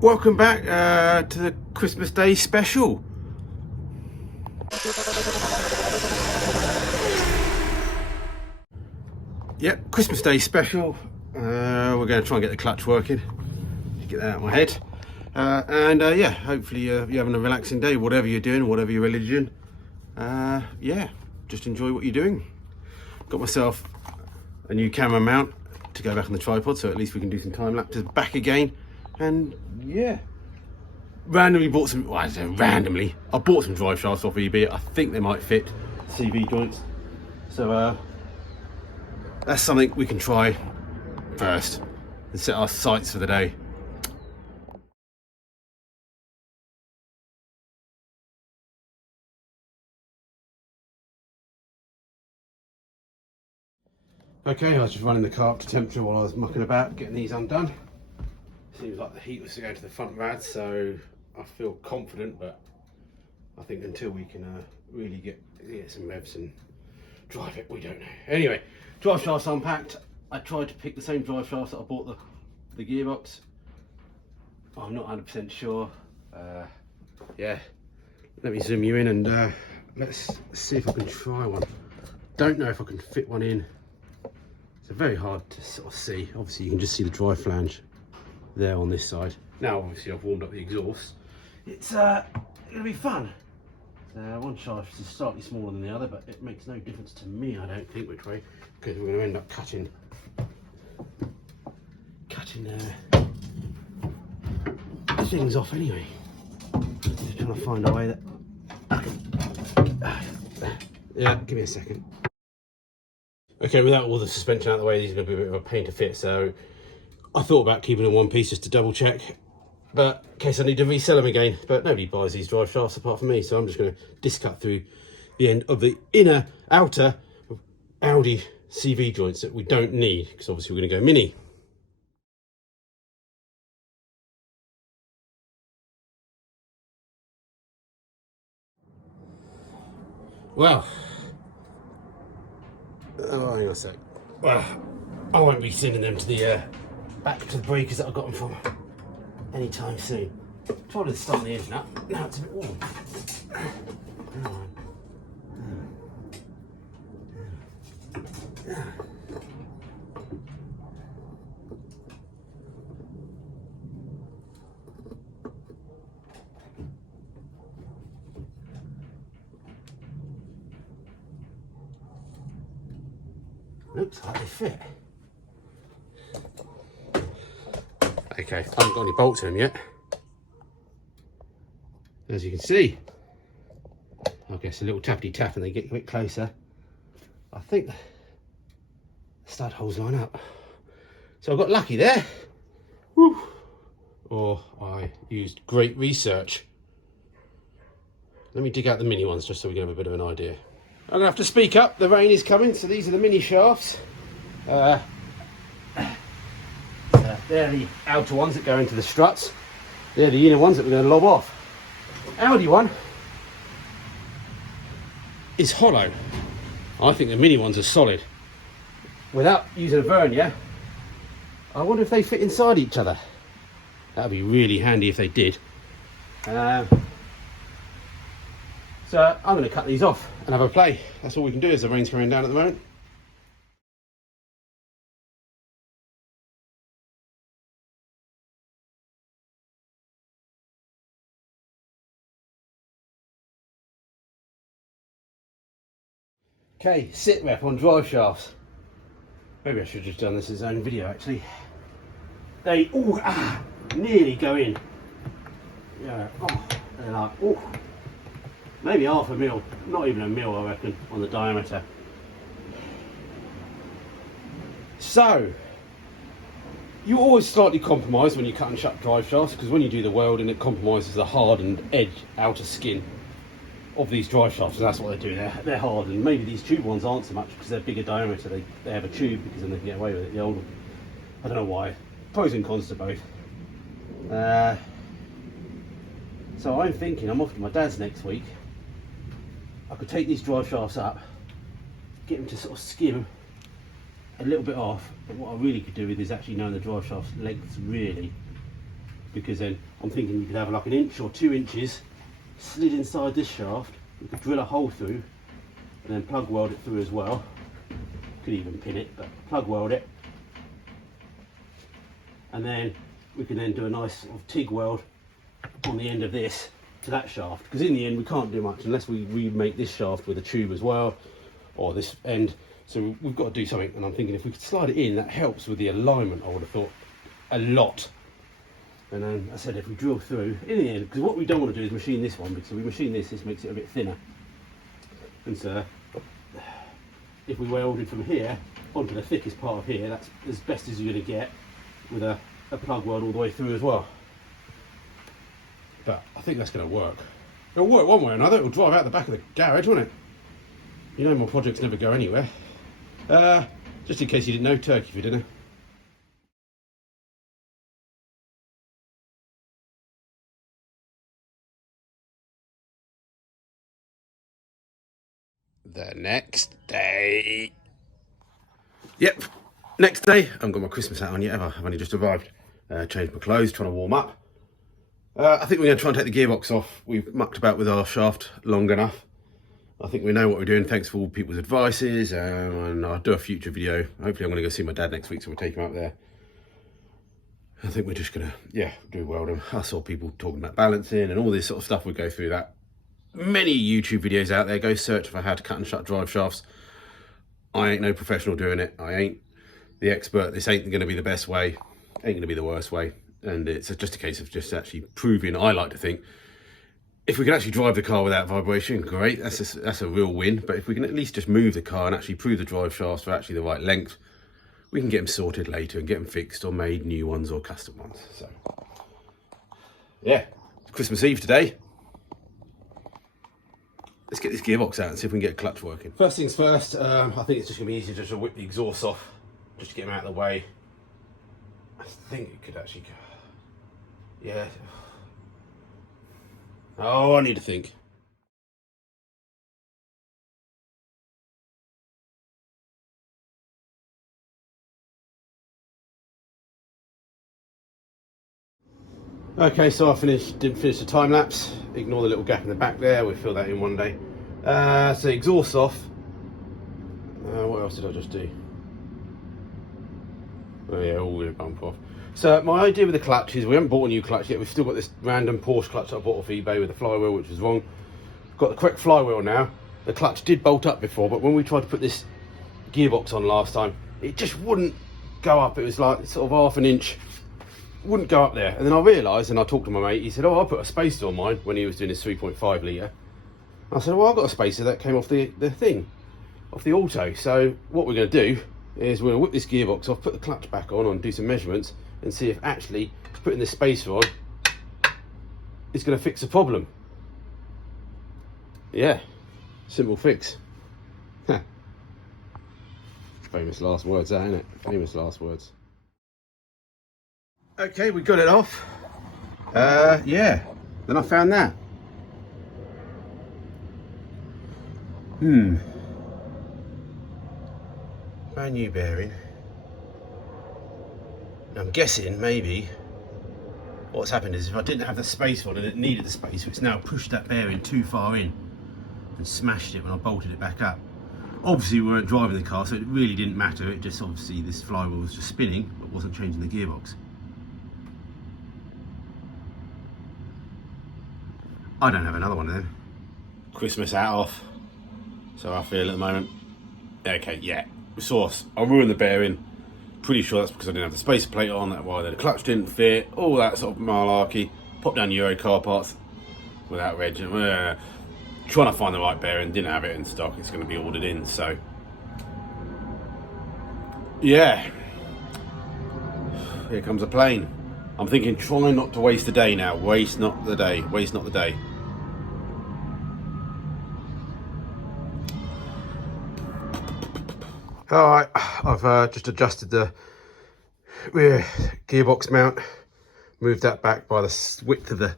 Welcome back to the Christmas Day special. Yep, Christmas Day special. We're going to try and get the clutch working. Get that out of my head. Yeah, hopefully you're having a relaxing day, whatever you're doing, whatever your religion. Yeah, just enjoy what you're doing. Got myself a new camera mount to go back on the tripod, so at least we can do some time lapses back again. And yeah, randomly bought some, well, I don't know, randomly, I bought some drive shafts off eBay. I think they might fit CV joints. So that's something we can try first and set our sights for the day. Okay, I was just running the car up to temperature while I was mucking about, getting these undone. Seems like the heat was to go to the front rad, so I feel confident, but I think until we can really get some revs and drive it, we don't know. Anyway, drive shafts unpacked. I tried to pick the same drive shafts that I bought the Gearbox. I'm not 100% sure. Yeah, let me zoom you in and let's see if I can try one. Don't know if I can fit one in. It's very hard to sort of see. Obviously you can just see the dry flange there on this side. Now obviously I've warmed up the exhaust. It's gonna be fun. One shaft is slightly smaller than the other, but it makes no difference to me, I don't think, which way, because we're going to end up cutting things off anyway. Just trying to find a way that I can... Yeah, give me a second. Okay, without all the suspension out of the way, these are going to be a bit of a pain to fit, so I thought about keeping them in one piece just to double check, but in case I need to resell them again. But nobody buys these drive shafts apart from me, so I'm just going to discut through the end of the outer Audi CV joints that we don't need, because obviously we're going to go mini. Well, oh, hang on a sec. Well, I won't be sending them to the back to the breakers that I got them from anytime soon. Tried to start the engine up. Now it's a bit warm. Looks like they fit. Okay, I haven't got any bolts in them yet. As you can see, I guess a little tappity tap and they get a bit closer. I think the stud holes line up. So I got lucky there. Woo. Or I used great research. Let me dig out the mini ones just so we can have a bit of an idea. I'm going to have to speak up, the rain is coming, so these are the mini shafts. They're the outer ones that go into the struts. They're the inner ones that we're going to lob off. Audi one is hollow. I think the mini ones are solid. Without using a vernier, I wonder if they fit inside each other. That would be really handy if they did. So I'm going to cut these off and have a play. That's all we can do as the rain's coming down at the moment. Okay, sit rep on drive shafts. Maybe I should have just done this as its own video actually. They nearly go in. Yeah, they're like, maybe half a mil, not even a mil I reckon, on the diameter. So, you always slightly compromise when you cut and shut drive shafts, because when you do the welding it compromises the hardened edge outer skin of these drive shafts, and that's what they do. They're hardened. Maybe these tube ones aren't so much because they're bigger diameter. They have a tube because then they can get away with it. The old, I don't know why. Pros and cons to both. So I'm thinking I'm off to my dad's next week. I could take these drive shafts up, get them to sort of skim a little bit off, but what I really could do with is actually knowing the drive shaft's lengths really, because then I'm thinking you could have like an inch or 2 inches slid inside this shaft. You could drill a hole through and then plug weld it through as well. Could even pin it, but plug weld it, and then we can then do a nice sort of TIG weld on the end of this to that shaft, because in the end we can't do much unless we remake this shaft with a tube as well, or this end. So we've got to do something, and I'm thinking if we could slide it in, that helps with the alignment, I would have thought, a lot. And then I said if we drill through in the end, because what we don't want to do is machine this one, because if we machine this makes it a bit thinner. And so if we welded from here onto the thickest part of here, that's as best as you're going to get with a plug weld all the way through as well. But I think that's going to work. It'll work one way or another. It'll drive out the back of the garage, won't it? You know my projects never go anywhere. Just in case you didn't know, turkey for dinner. The next day. Yep, next day. I haven't got my Christmas hat on yet, I've only just arrived. Changed my clothes, trying to warm up. I think we're going to try and take the gearbox off. We've mucked about with our shaft long enough. I think we know what we're doing. Thanks for all people's advices, and I'll do a future video. Hopefully I'm going to go see my dad next week, so we'll take him up there. I think we're just going to, yeah, do welding. I saw people talking about balancing and all this sort of stuff. We'll go through that. Many YouTube videos out there. Go search for how to cut and shut drive shafts. I ain't no professional doing it. I ain't the expert. This ain't going to be the best way. Ain't going to be the worst way. And it's just a case of just actually proving, I like to think, if we can actually drive the car without vibration, great. That's a real win. But if we can at least just move the car and actually prove the drive shafts are actually the right length, we can get them sorted later and get them fixed or made new ones or custom ones. So, yeah, Christmas Eve today. Let's get this gearbox out and see if we can get a clutch working. First things first, I think it's just going to be easier just to whip the exhaust off, just to get them out of the way. I think it could actually go. Yeah. Oh, I need to think. Okay, so didn't finish the time lapse. Ignore the little gap in the back there. We'll fill that in one day. So exhaust off. What else did I just do? Oh yeah, all wheel bump off. So my idea with the clutch is we haven't bought a new clutch yet. We've still got this random Porsche clutch I bought off eBay with the flywheel, which was wrong. Got the correct flywheel now. The clutch did bolt up before, but when we tried to put this gearbox on last time, it just wouldn't go up. It was like sort of half an inch. Wouldn't go up there. And then I realised, and I talked to my mate, he said, oh, I put a spacer on mine when he was doing his 3.5 litre. I said, well, I've got a spacer that came off the thing, off the auto. So what we're going to do is we're going to whip this gearbox off, put the clutch back on and do some measurements and see if actually putting this spacer on is going to fix the problem. Yeah, simple fix. Famous last words, that, isn't it? Famous last words. Okay, we got it off. Yeah, then I found that. Brand new bearing. I'm guessing maybe what's happened is if I didn't have the space on and it needed the space, it's now pushed that bearing too far in and smashed it when I bolted it back up. Obviously we weren't driving the car, so it really didn't matter. It just obviously this flywheel was just spinning but wasn't changing the gearbox. I don't have another one of them. Christmas hat off. So I feel at the moment. Okay, yeah. Source. I ruined the bearing. Pretty sure that's because I didn't have the spacer plate on. That's why the clutch didn't fit. All that sort of malarkey. Pop down Euro car parts without reg. Trying to find the right bearing. Didn't have it in stock. It's going to be ordered in. So yeah. Here comes a plane. I'm thinking try not to waste the day now. Waste not the day. Waste not the day. Alright, I've just adjusted the rear gearbox mount, moved that back by the width of the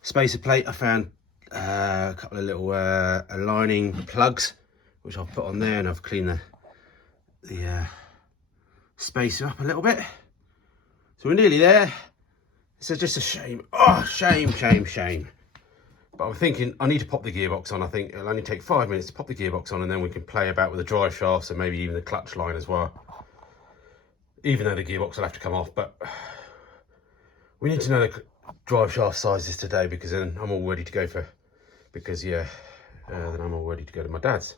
spacer plate. I found a couple of little aligning plugs, which I've put on there, and I've cleaned the spacer up a little bit. So we're nearly there. So just a shame. Oh, shame, shame, shame. But I'm thinking I need to pop the gearbox on. I think it'll only take 5 minutes to pop the gearbox on, and then we can play about with the drive shafts and maybe even the clutch line as well. Even though the gearbox will have to come off, but we need to know the drive shaft sizes today, because then I'm all ready to go for, because yeah, then I'm all ready to go to my dad's.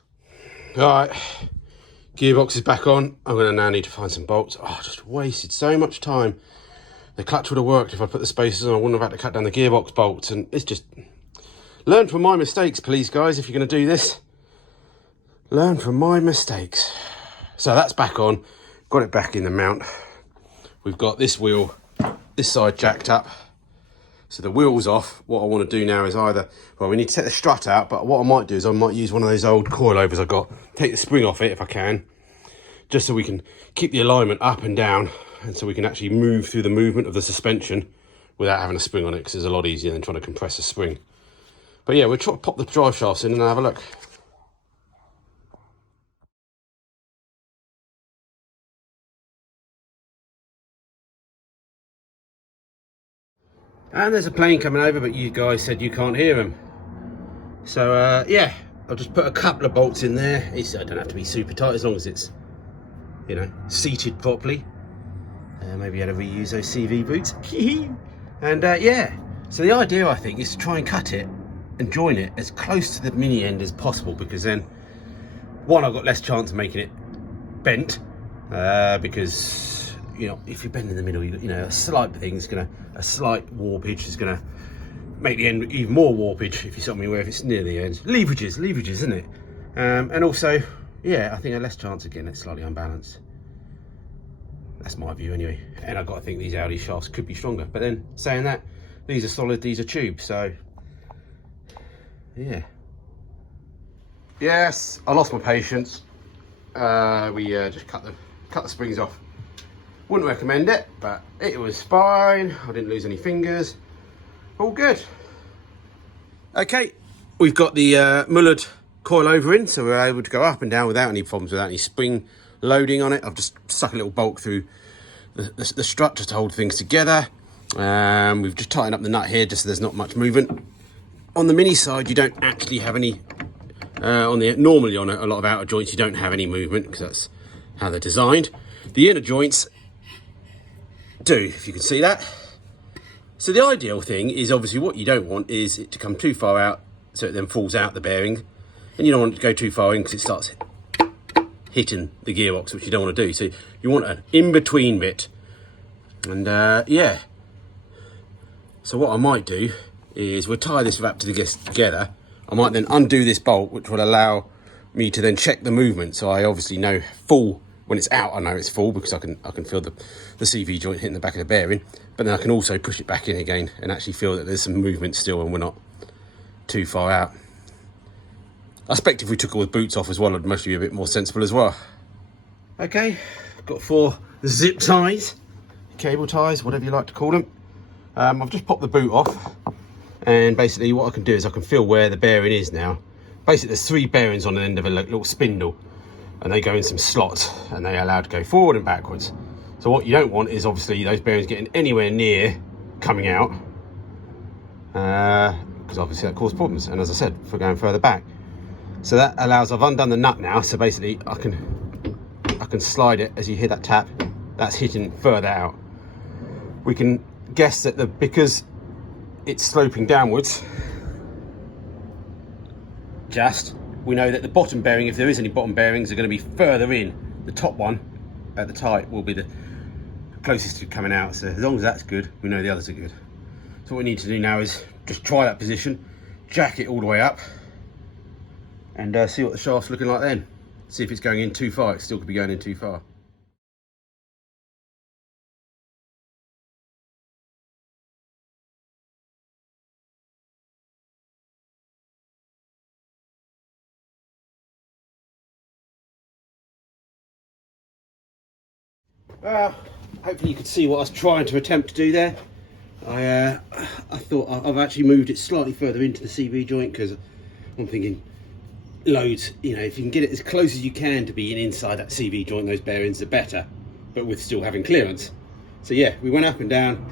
All right, gearbox is back on. I'm gonna now need to find some bolts. Oh, I just wasted so much time. The clutch would have worked if I put the spacers on. I wouldn't have had to cut down the gearbox bolts, and it's just, learn from my mistakes, please, guys, if you're going to do this. Learn from my mistakes. So that's back on. Got it back in the mount. We've got this wheel, this side jacked up. So the wheel's off. What I want to do now is either, well, we need to take the strut out, but what I might do is I might use one of those old coilovers I got. Take the spring off it if I can, just so we can keep the alignment up and down, and so we can actually move through the movement of the suspension without having a spring on it, because it's a lot easier than trying to compress a spring. But yeah, we'll try to pop the drive shafts in and have a look. And there's a plane coming over, but you guys said you can't hear them. So yeah, I'll just put a couple of bolts in there. I don't have to be super tight, as long as it's, you know, seated properly. Maybe you had to reuse those CV boots. And yeah, so the idea, I think, is to try and cut it and join it as close to the mini end as possible, because then, one, I've got less chance of making it bent, because, you know, if you bend in the middle, you know, a slight warpage is gonna make the end even more warpage, if you saw me, where if it's near the end. Leverages, isn't it? And also, yeah, I think a less chance of getting it slightly unbalanced. That's my view anyway. And I've got to think these Audi shafts could be stronger. But then, saying that, these are solid, these are tubes, so yeah. Yes, I lost my patience. We just cut the springs off. Wouldn't recommend it, but it was fine. I didn't lose any fingers. All good. Okay, we've got the mullered coilover in, so we're able to go up and down without any problems, without any spring loading on it. I've just stuck a little bolt through the strut just to hold things together. We've just tightened up the nut here just so there's not much movement. On the mini side, you don't actually have any, normally on a lot of outer joints, you don't have any movement, because that's how they're designed. The inner joints do, if you can see that. So the ideal thing is, obviously, what you don't want is it to come too far out, so it then falls out the bearing, and you don't want it to go too far in, because it starts hitting the gearbox, which you don't want to do. So you want an in-between bit. And yeah, so what I might do is we'll tie this wrap together. I might then undo this bolt, which will allow me to then check the movement. So I obviously know full, when it's out, I know it's full, because I can feel the CV joint hitting the back of the bearing. But then I can also push it back in again and actually feel that there's some movement still and we're not too far out. I expect if we took all the boots off as well, it'd mostly be a bit more sensible as well. Okay, got 4 zip ties, cable ties, whatever you like to call them. I've just popped the boot off, and basically what I can do is I can feel where the bearing is now. Basically there's 3 bearings on the end of a little spindle, and they go in some slots, and they're allowed to go forward and backwards. So what you don't want is obviously those bearings getting anywhere near coming out, because obviously that causes problems, and as I said, for going further back. So that allows, I've undone the nut now, so basically I can slide it. As you hear that tap, that's hitting further out. We can guess that because it's sloping downwards, we know that the bottom bearing, if there is any bottom bearings, are going to be further in. The top one at the tight will be the closest to coming out. So as long as that's good, we know the others are good. So what we need to do now is just try that position, jack it all the way up, and see what the shaft's looking like then. See if it's going in too far. It still could be going in too far. Hopefully you could see what I was trying to attempt to do there. I thought I've actually moved it slightly further into the CV joint, because I'm thinking loads, you know, if you can get it as close as you can to being inside that CV joint, those bearings, the better, but with still having clearance. So yeah, we went up and down,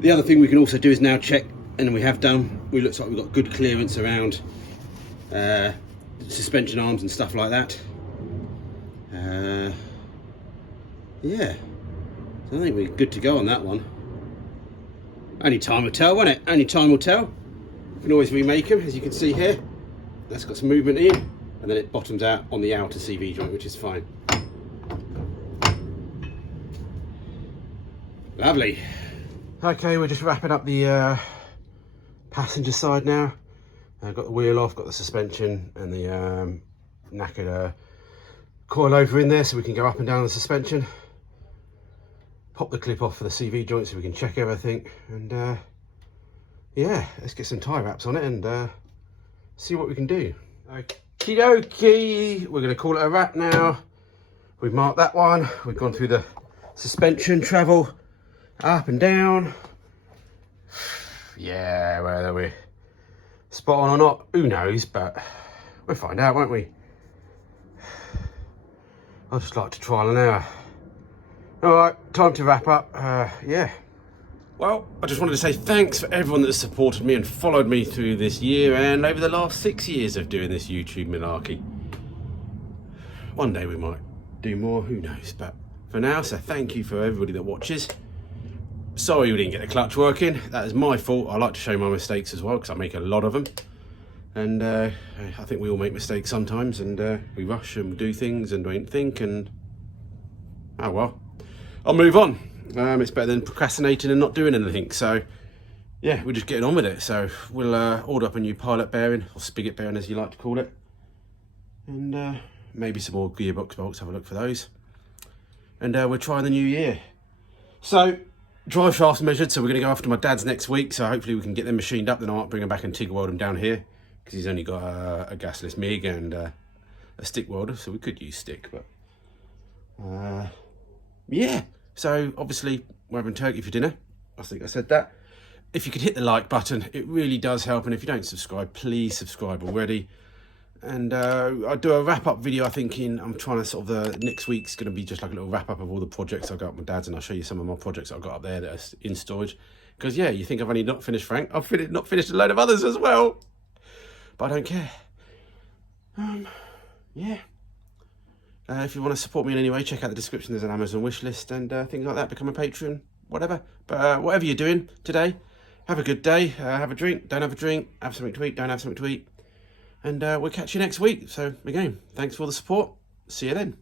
The other thing we can also do is now check, and we have done, it looks like we've got good clearance around suspension arms and stuff like that. Yeah, so I think we're good to go on that one. Only time will tell, won't it? Only time will tell. You can always remake them, as you can see here. That's got some movement in, and then it bottoms out on the outer CV joint, which is fine. Lovely. Okay, we're just wrapping up the passenger side now. I've got the wheel off, got the suspension and the knackered coil over in there so we can go up and down the suspension. Pop the clip off for the CV joint so we can check everything. And yeah, let's get some tie wraps on it and see what we can do. Okie dokie, we're going to call it a wrap now. We've marked that one. We've gone through the suspension travel, up and down. Yeah, whether we're spot on or not, who knows, but we'll find out, won't we? I'd just like to trial and error. All right, time to wrap up. Yeah. Well, I just wanted to say thanks for everyone that's supported me and followed me through this year and over the last 6 years of doing this YouTube malarkey. One day we might do more, who knows, but for now, so thank you for everybody that watches. Sorry we didn't get the clutch working. That is my fault. I like to show my mistakes as well because I make a lot of them. And I think we all make mistakes sometimes, and we rush and do things and don't think, and oh well. I'll move on. It's better than procrastinating and not doing anything. So yeah, we're just getting on with it. So we'll order up a new pilot bearing, or spigot bearing as you like to call it. And maybe some more gearbox bolts, have a look for those. And we're trying the new year. So drive shafts measured, so we're going to go after my dad's next week, so hopefully we can get them machined up. Then I might bring them back and TIG weld them down here, because he's only got a gasless MIG and a stick welder, so we could use stick, but yeah. So obviously we're having turkey for dinner. I think I said that. If you could hit the like button, it really does help, and if you don't subscribe, please subscribe already. And I'll do a wrap-up video. I'm trying to sort of, next week's going to be just like a little wrap-up of all the projects I've got with my dad's, and I'll show you some of my projects I've got up there that are in storage. Because, yeah, you think I've only not finished Frank. I've not finished a load of others as well. But I don't care. Yeah. If you want to support me in any way, check out the description. There's an Amazon wish list and things like that. Become a patron, whatever. But whatever you're doing today, have a good day. Have a drink, don't have a drink. Have something to eat, don't have something to eat. And we'll catch you next week. So, again, thanks for all the support. See you then.